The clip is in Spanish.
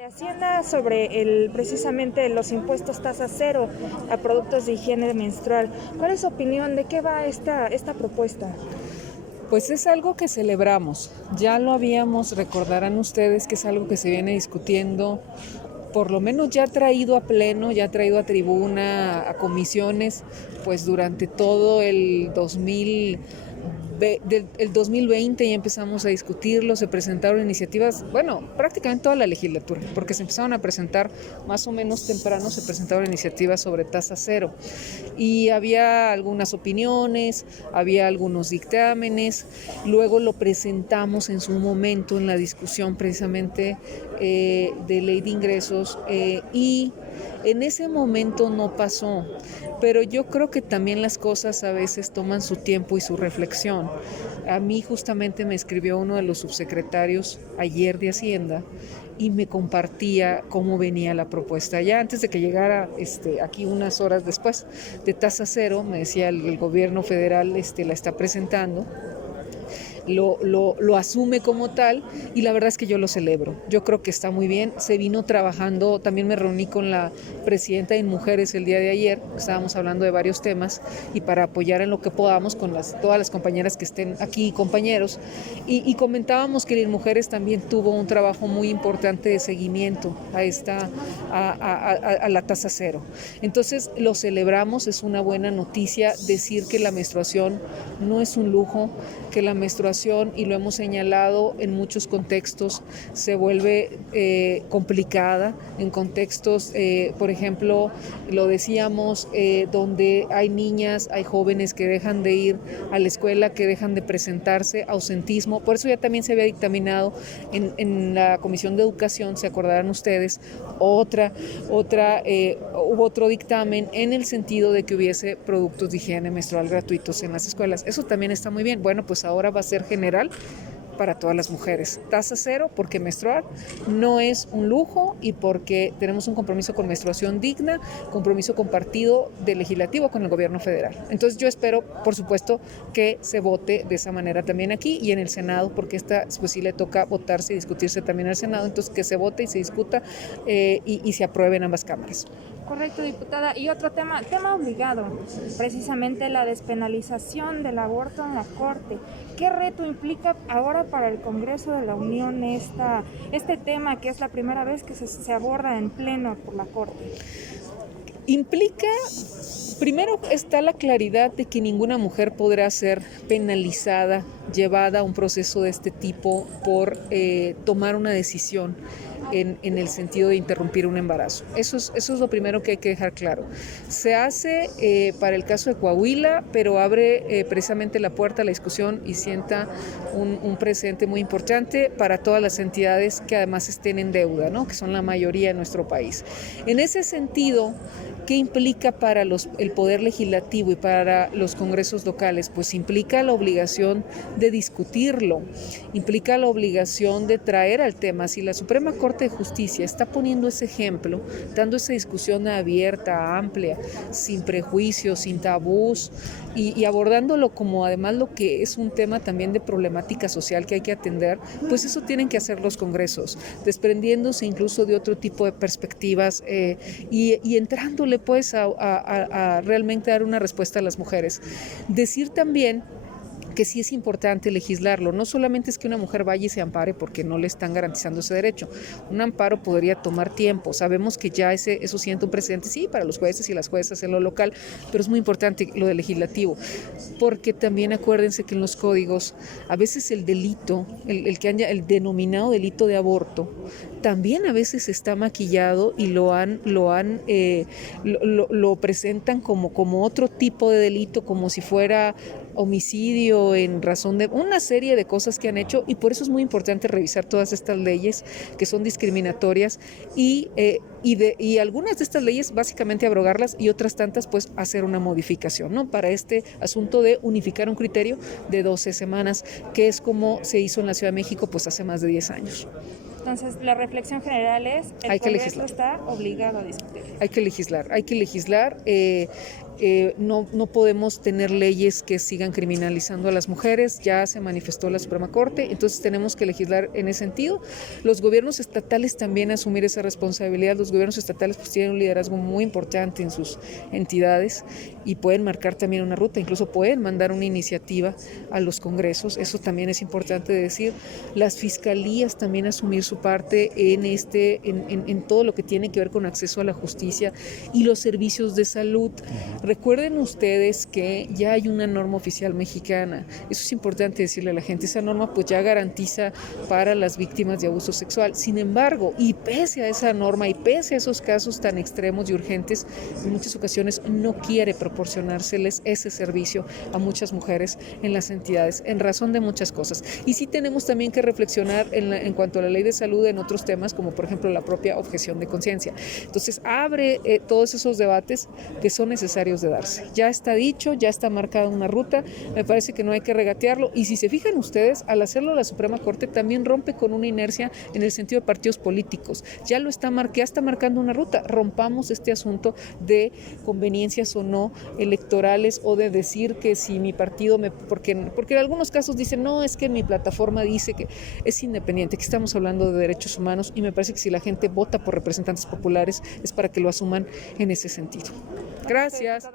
De Hacienda sobre precisamente los impuestos tasa cero a productos de higiene menstrual. ¿Cuál es su opinión? ¿De qué va esta propuesta? Pues es algo que celebramos. Ya lo habíamos, recordarán ustedes que es algo que se viene discutiendo, por lo menos ya traído a pleno, ya traído a tribuna, a comisiones, pues durante todo el 2020 ya empezamos a discutirlo, se presentaron iniciativas, bueno, prácticamente toda la legislatura, porque se empezaron a presentar más o menos temprano, se presentaron iniciativas sobre tasa cero y había algunas opiniones, había algunos dictámenes, luego lo presentamos en su momento en la discusión precisamente de ley de ingresos y en ese momento no pasó, pero yo creo que también las cosas a veces toman su tiempo y su reflexión. A mí justamente me escribió uno de los subsecretarios ayer de Hacienda y me compartía cómo venía la propuesta. Ya antes de que llegara aquí unas horas después de tasa cero, me decía el gobierno federal la está presentando. Lo asume como tal y la verdad es que yo lo celebro. Yo creo que está muy bien. Se vino trabajando, también me reuní con la presidenta de Mujeres el día de ayer, estábamos hablando de varios temas y para apoyar en lo que podamos con todas las compañeras que estén aquí, compañeros, y comentábamos que Mujeres también tuvo un trabajo muy importante de seguimiento a la tasa cero. Entonces lo celebramos, es una buena noticia decir que la menstruación no es un lujo, que la menstruación, y lo hemos señalado en muchos contextos, se vuelve complicada, en contextos, por ejemplo, lo decíamos, donde hay niñas, hay jóvenes que dejan de ir a la escuela, que dejan de presentarse, ausentismo, por eso ya también se había dictaminado en la Comisión de Educación, se acordarán ustedes, hubo otro dictamen en el sentido de que hubiese productos de higiene menstrual gratuitos en las escuelas. Eso también está muy bien. Bueno, pues ahora va a ser general para todas las mujeres. Tasa cero porque menstruar no es un lujo y porque tenemos un compromiso con menstruación digna, compromiso compartido del legislativo con el gobierno federal. Entonces yo espero, por supuesto, que se vote de esa manera también aquí y en el Senado, porque pues sí le toca votarse y discutirse también al Senado, entonces que se vote y se discuta y se apruebe en ambas cámaras. Correcto, diputada. Y otro tema obligado, precisamente la despenalización del aborto en la Corte. ¿Qué reto implica ahora para el Congreso de la Unión este tema, que es la primera vez que se aborda en pleno por la Corte? Implica, primero está la claridad de que ninguna mujer podrá ser penalizada, llevada a un proceso de este tipo por tomar una decisión en el sentido de interrumpir un embarazo. Eso es lo primero que hay que dejar claro. Se hace para el caso de Coahuila, pero abre precisamente la puerta a la discusión y sienta un precedente muy importante para todas las entidades que además estén en deuda, ¿no? Que son la mayoría en nuestro país. En ese sentido, ¿qué implica para el Poder Legislativo y para los congresos locales? Pues implica la obligación de discutirlo, implica la obligación de traer al tema. Si la Suprema Corte de Justicia está poniendo ese ejemplo, dando esa discusión abierta, amplia, sin prejuicios, sin tabús y abordándolo como además lo que es un tema también de problemática social que hay que atender, pues eso tienen que hacer los congresos, desprendiéndose incluso de otro tipo de perspectivas y entrándole pues a realmente dar una respuesta a las mujeres. Decir también que sí es importante legislarlo. No solamente es que una mujer vaya y se ampare porque no le están garantizando ese derecho. Un amparo podría tomar tiempo. Sabemos que ya eso siente un precedente, sí, para los jueces y las juezas en lo local, pero es muy importante lo del legislativo, porque también acuérdense que en los códigos a veces el delito, el denominado delito de aborto, también a veces está maquillado y lo presentan como otro tipo de delito, como si fuera homicidio en razón de una serie de cosas que han hecho, y por eso es muy importante revisar todas estas leyes que son discriminatorias y algunas de estas leyes básicamente abrogarlas y otras tantas pues hacer una modificación, ¿no? Para este asunto de unificar un criterio de 12 semanas, que es como se hizo en la Ciudad de México pues hace más de 10 años. Entonces, la reflexión general es, el Congreso está obligado a discutir. Hay que legislar. no podemos tener leyes que sigan criminalizando a las mujeres, ya se manifestó la Suprema Corte, entonces tenemos que legislar en ese sentido. Los gobiernos estatales también asumir esa responsabilidad. Los gobiernos estatales pues tienen un liderazgo muy importante en sus entidades y pueden marcar también una ruta, incluso pueden mandar una iniciativa a los congresos, eso también es importante decir. Las fiscalías también asumir su parte en todo lo que tiene que ver con acceso a la justicia y los servicios de salud. Recuerden ustedes que ya hay una norma oficial mexicana, eso es importante decirle a la gente, esa norma pues ya garantiza para las víctimas de abuso sexual. Sin embargo, y pese a esa norma y pese a esos casos tan extremos y urgentes, en muchas ocasiones no quiere proporcionárseles ese servicio a muchas mujeres en las entidades, en razón de muchas cosas. Y sí tenemos también que reflexionar en cuanto a la ley de salud en otros temas, como por ejemplo la propia objeción de conciencia. Entonces abre todos esos debates que son necesarios de darse. Ya está dicho, ya está marcada una ruta, me parece que no hay que regatearlo, y si se fijan ustedes, al hacerlo la Suprema Corte también rompe con una inercia en el sentido de partidos políticos. Ya está marcando una ruta. Rompamos este asunto de conveniencias o no electorales, o de decir que si mi partido porque en algunos casos dicen, no, es que mi plataforma dice que es independiente, que estamos hablando de derechos humanos, y me parece que si la gente vota por representantes populares es para que lo asuman en ese sentido. Gracias.